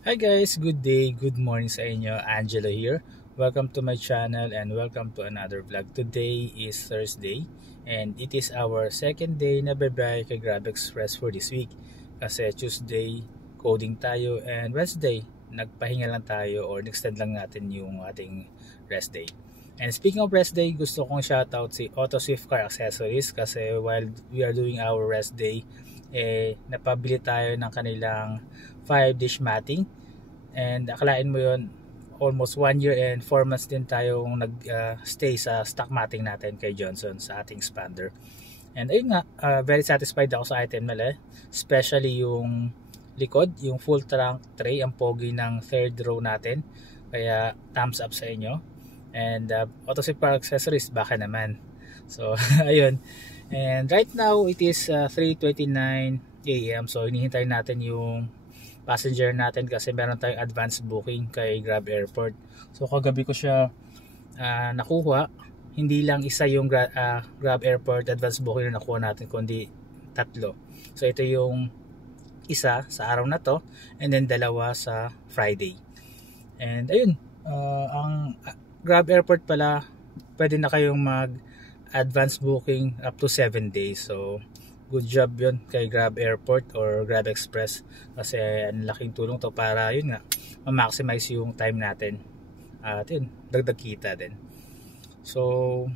Hi guys, good day, good morning sa inyo. Angelo here. Welcome to my channel and welcome to another vlog. Today is Thursday and it is our second day na bye-bye kay Grab Express for this week. Kasi Tuesday, coding tayo and Wednesday, nagpahinga lang tayo or extend lang natin yung ating rest day. And speaking of rest day, gusto kong shoutout si Auto Swift Car Accessories kasi while we are doing our rest day, napabili tayo ng kanilang 5-dish matting. And akalain mo yon, almost 1 year and 4 months din tayong nag-stay sa stock matting natin kay Johnson sa ating expander. And ayun nga, very satisfied ako sa item nila. Especially yung likod, yung full trunk tray, ang pogi ng third row natin. Kaya thumbs up sa inyo. And Auto Swift Car Accessories, baka naman. So ayun. And right now it is 3:29 AM. So hinihintay natin yung passenger natin kasi meron tayong advance booking kay Grab Airport. So kagabi ko siya nakuha. Hindi lang isa yung Grab Airport advance booking na nakuha natin, kundi tatlo. So ito yung isa sa araw na to and then dalawa sa Friday. And ayun, ang Grab Airport pala, pwede na kayong mag advance booking up to 7 days. So good job yun kay Grab Airport or Grab Express kasi ang laking tulong to para yun nga ma-maximize yung time natin at yun, dagdag kita din. So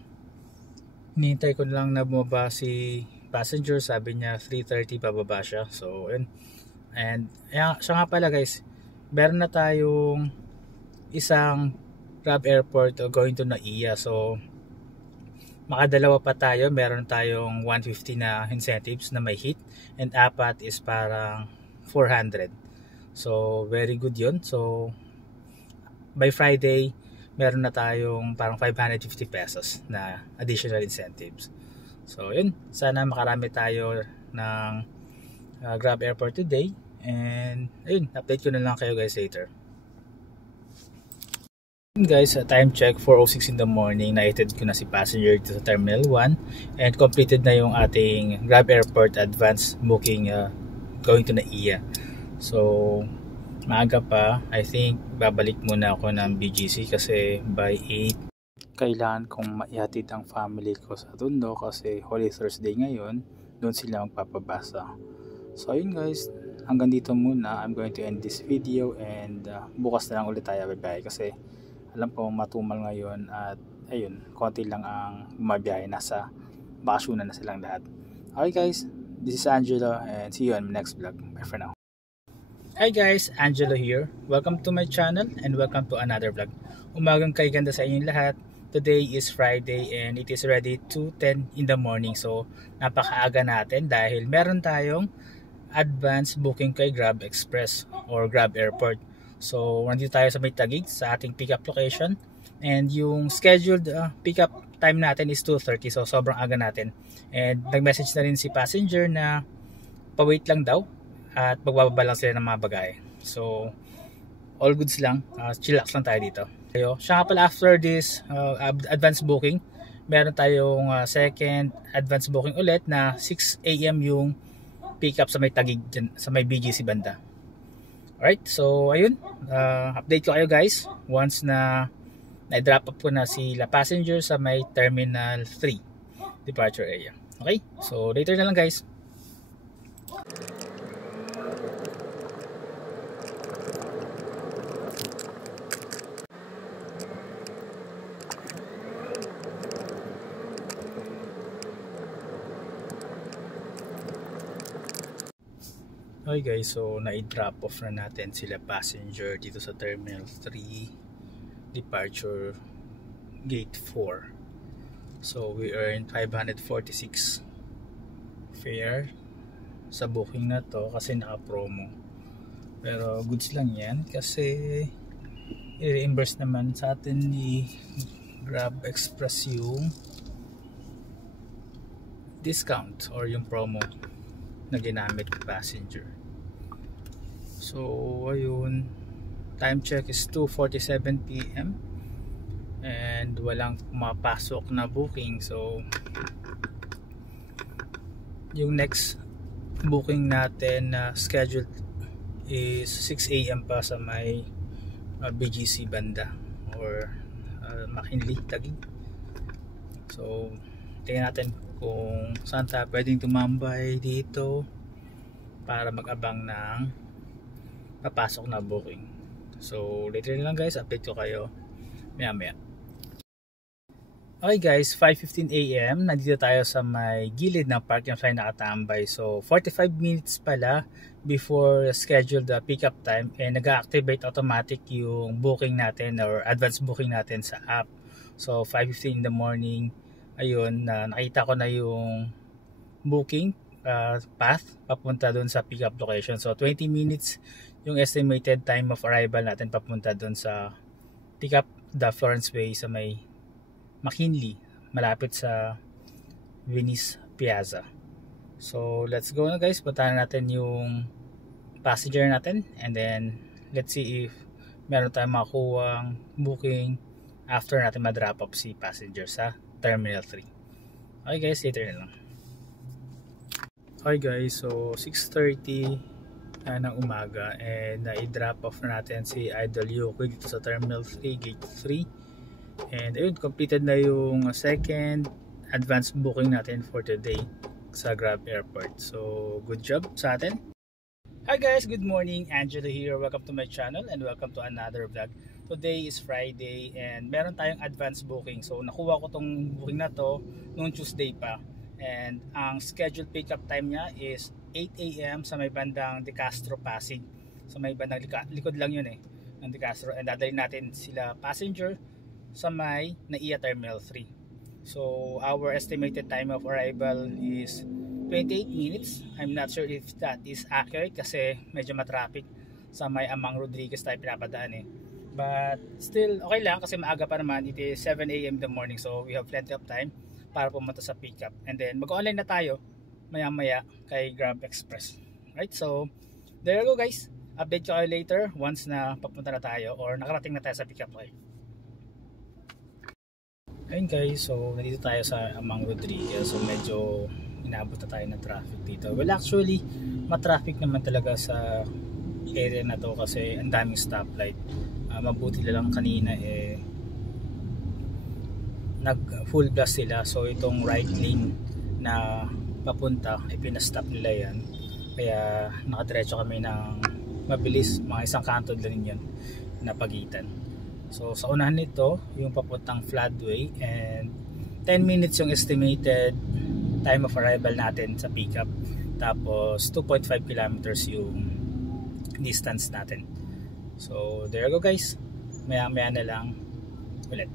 hinihintay ko lang na bumaba si passenger, sabi niya 3:30 pababa siya. So yun, and siya nga pala guys, meron na tayong isang Grab Airport going to NAIA. So makadalawa pa tayo, meron tayong 150 na incentives na may hit and apat is parang 400. So very good yun. So by Friday meron na tayong parang 550 pesos na additional incentives. So yun, sana makarami tayo ng Grab Airport today. And ayun, update ko na lang kayo guys later. Guys, time check 4:06 in the morning, naitid ko na si passenger dito sa Terminal 1 and completed na yung ating Grab Airport advance booking going to NAIA. So maaga pa, I think babalik muna ako ng BGC kasi by 8 kailangan kong maihatid ang family ko sa Tondo kasi Holy Thursday ngayon, doon sila magpapabasa. So ayun guys, hanggang dito muna. I'm going to end this video and bukas na lang ulit tayo, bye-bye, kasi alam ko matumal ngayon at ayun, konti lang ang bumabiyahe, nasa bakasyonan na silang lahat. Okay guys, this is Angelo and see you on my next vlog. Bye for now. Hi guys, Angelo here. Welcome to my channel and welcome to another vlog. Umagang kay ganda sa inyong lahat. Today is Friday and it is already 2:10 in the morning. So napakaaga natin dahil meron tayong advance booking kay Grab Express or Grab Airport. So nandito tayo sa may Taguig sa ating pick up location and yung scheduled pick up time natin is 2:30, so sobrang aga natin. And nag-message na rin si passenger na pa-wait lang daw at magbababa lang sila ng mga bagay. So all goods lang, chillax lang tayo dito. Siya nga pala, after this advance booking, meron tayong second advance booking ulit na 6 AM yung pick up sa may Taguig, sa may BGC banda. Alright, so ayun, update ko kayo guys once na na-drop up ko na sila passenger sa may Terminal 3 departure area. Okay, so later na lang guys. Okay guys, so na-drop off na natin sila passenger dito sa Terminal 3 departure gate 4. So we earned 546 fare sa booking na to kasi naka-promo. Pero goods lang yan kasi i-reimburse naman sa atin ni Grab Express yung discount or yung promo na ginamit passenger. So ayun, time check is 2:47 PM and walang mapasok na booking. So yung next booking natin na scheduled is 6 a.m. pa sa may BGC banda or McKinley, Taguig. So tingnan natin kung saan tayo pwedeng tumambay dito para mag-abang ng papasok na booking. So later na lang guys, update ko kayo maya. Okay guys, 5:15 AM, nandito tayo sa may gilid ng park yung tayo nakatambay. So 45 minutes pala before scheduled pick up time, nag-activate automatic yung booking natin or advance booking natin sa app. So 5:15 in the morning, ayun, nakita ko na yung booking path papunta doon sa pick up location. So 20 minutes yung estimated time of arrival natin papunta doon sa pick up the Florence Way sa may McKinley, malapit sa Venice Piazza. So let's go na guys, puntahan natin yung passenger natin and then let's see if meron tayong makuhang booking after natin ma-drop off si passenger sa Terminal 3. Okay guys, later na lang. Okay guys, so 6:30 ng umaga and na-drop off na natin si Idol Yuki dito sa Terminal 3, Gate 3. And ayun, completed na yung second advance booking natin for today sa Grab Airport. So good job sa atin. Hi guys, good morning, Angelo here. Welcome to my channel and welcome to another vlog. Today is Friday and meron tayong advance booking. So nakuha ko tong booking na to noong Tuesday pa. And ang scheduled pick up time niya is 8 AM sa may bandang De Castro, Pasig. Sa may bandang likod lang yun ng De Castro. And dadalhin natin sila passenger sa may NAIA Terminal 3. So our estimated time of arrival is 28 minutes. I'm not sure if that is accurate kasi medyo matraffic sa may Amang Rodriguez tayo pinapadaan But still okay lang kasi maaga pa naman. It is 7 AM in the morning, so we have plenty of time para pumunta sa pickup. And then mag-online na tayo maya kay Grab Express. Right? So there you go guys. Update ko kayo later once na papunta na tayo or nakarating na tayo sa pickup point. Ayun guys, so nandito tayo sa Amang Rodriguez. So medyo inabot na tayo ng traffic dito. Well actually, matraffic naman talaga sa area na to kasi ang daming stoplight. Mabuti lang kanina nag full blast sila. So itong right lane na papunta pinastop nila yan. Kaya nakadiretso kami ng mabilis, mga isang kanto lang yan na pagitan. So sa unahan nito, yung papuntang Floodway and 10 minutes yung estimated time of arrival natin sa pickup. Tapos 2.5 kilometers yung distance natin. So there you go guys. Maya na lang ulit.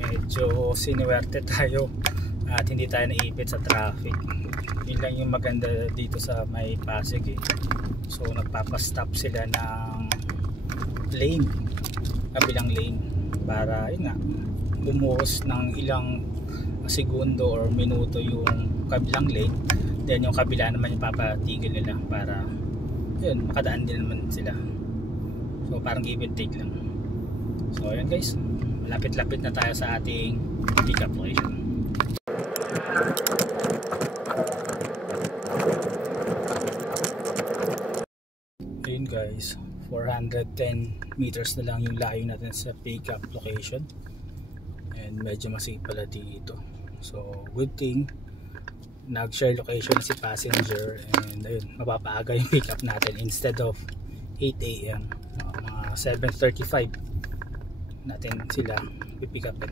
Medyo sinuwerte tayo at hindi tayo naipit sa traffic. Yun lang yung maganda dito sa may Pasig So nagpapastop sila ng lane, kabilang lane, para yun nga bumuhos ng ilang segundo or minuto yung kabilang lane, then yung kabila naman yung papatigil nila para yun makadaan din naman sila. So parang give and take lang. So ayun guys, lapit-lapit na tayo sa ating pick-up location. Ayun guys, 410 meters na lang yung layo natin sa pick-up location. And medyo masikip pala dito. So good thing nag-share location si passenger and ayun, mapapaaga yung pick-up natin instead of 8 AM. Mga 7:35 natin sila pipick upin.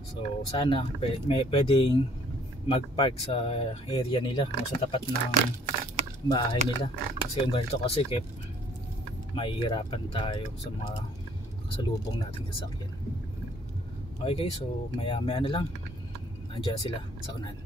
So sana may pwedeng mag-park sa area nila o sa tapat ng bahay nila kasi kung ganito kasi mahihirapan tayo sa mga kasalubong nating sasakyan. Okay guys, so maya na lang nandiyan sila sa unahan.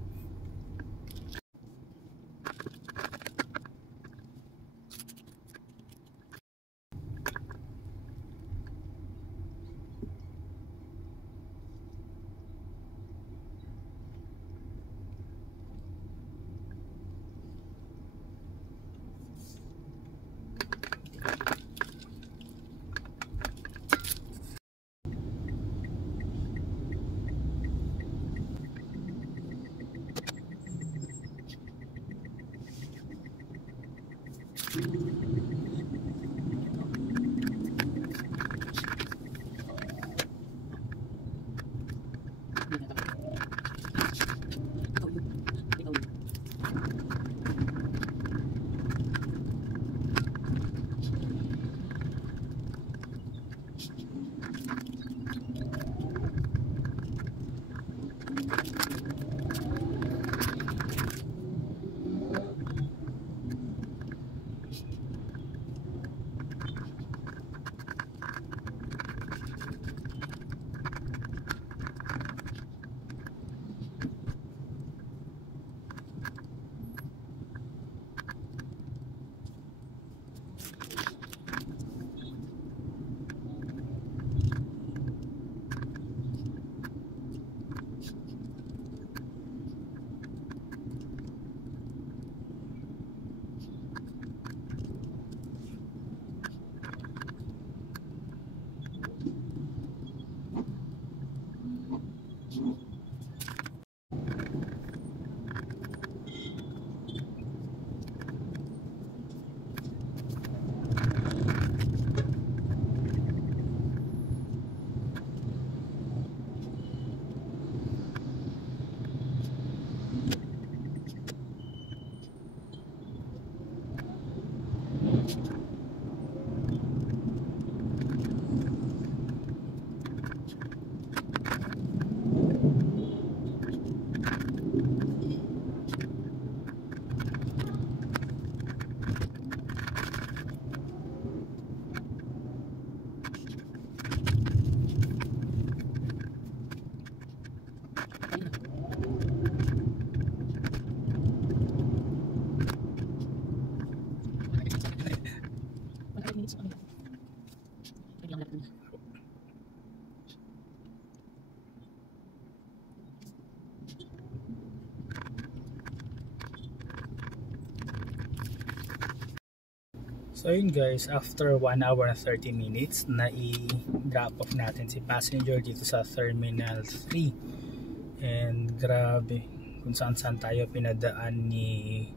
So yun guys, after 1 hour and 30 minutes na i-drop off natin si passenger dito sa Terminal 3. And grabe kung saan tayo pinadaan ni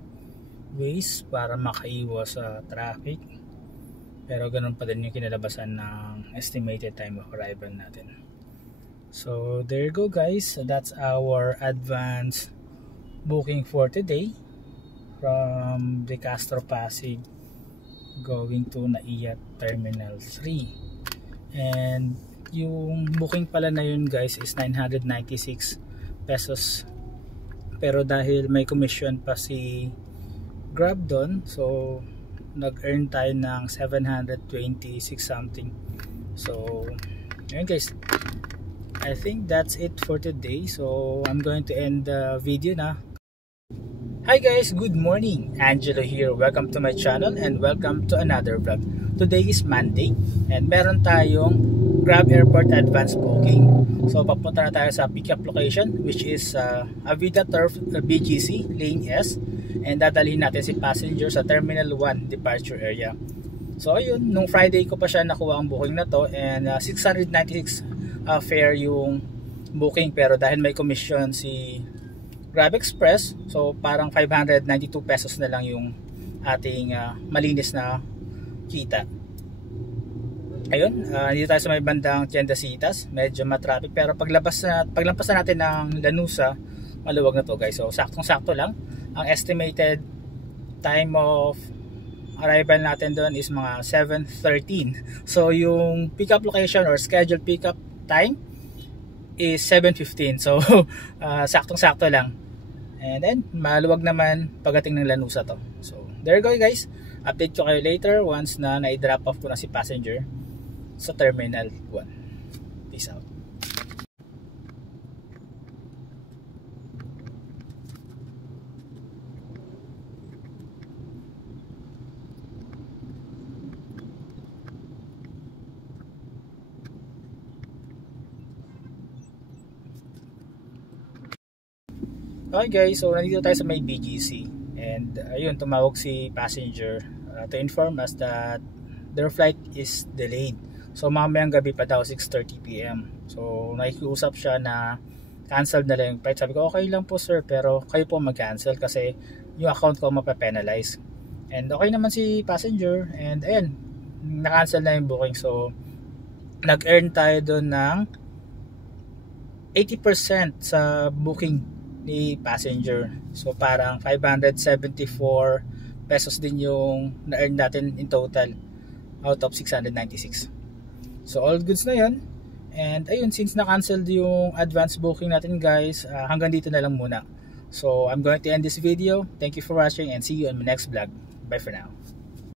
Waze para makaiwas sa traffic. Pero ganun pa din yung kinalabasan ng estimated time of arrival natin. So there you go guys, that's our advance booking for today from De Castro Pasig going to Naiya Terminal 3. And yung booking pala na yun guys is 996 pesos, pero dahil may commission pa si Grab doon, so nag-earn tayo ng 726 something. So yun guys, I think that's it for today. So I'm going to end the video na. Hi guys, good morning. Angelo here. Welcome to my channel and welcome to another vlog. Today is Monday and meron tayong Grab Airport Advance Booking. So papunta na tayo sa pick-up location, which is Avida Turf BGC Lane S, and dadalhin natin si passenger sa Terminal 1 departure area. So ayun, nung Friday ko pa siya nakuha ang booking na to, and 696 fare yung booking, pero dahil may commission si Grab Express, so parang 592 pesos na lang yung ating malinis na kita. Ayun, dito tayo sa may bandang Tiendesitas, medyo matraffic, pero paglampas na natin ng Lanusa, maluwag na to guys. So saktong-sakto lang. Ang estimated time of arrival natin doon is mga 7:13. So yung pick-up location or scheduled pick-up time is 7:15. So saktong-sakto lang. And then maluwag naman pagdating ng Lanusa to. So there you go guys. Update ko kayo later once na na-drop off ko na si passenger sa Terminal 1. Peace out. Okay guys, so nandito tayo sa may BGC, and ayun, tumawag si passenger to inform us that their flight is delayed. So mamayang gabi pa daw, 6:30 PM. So nakikiusap siya na cancel na lang yung flight. Sabi ko, okay lang po sir, pero kayo po mag-cancel kasi yung account ko mapapenalize. And okay naman si passenger, and ayun, na-cancel na yung booking. So nag-earn tayo doon ng 80% sa booking ni passenger. So parang 574 pesos din yung na-earn natin in total out of 696. So all goods na yun. And ayun, since na-cancelled yung advance booking natin guys, hanggang dito na lang muna. So I'm going to end this video. Thank you for watching and see you on my next vlog. Bye for now.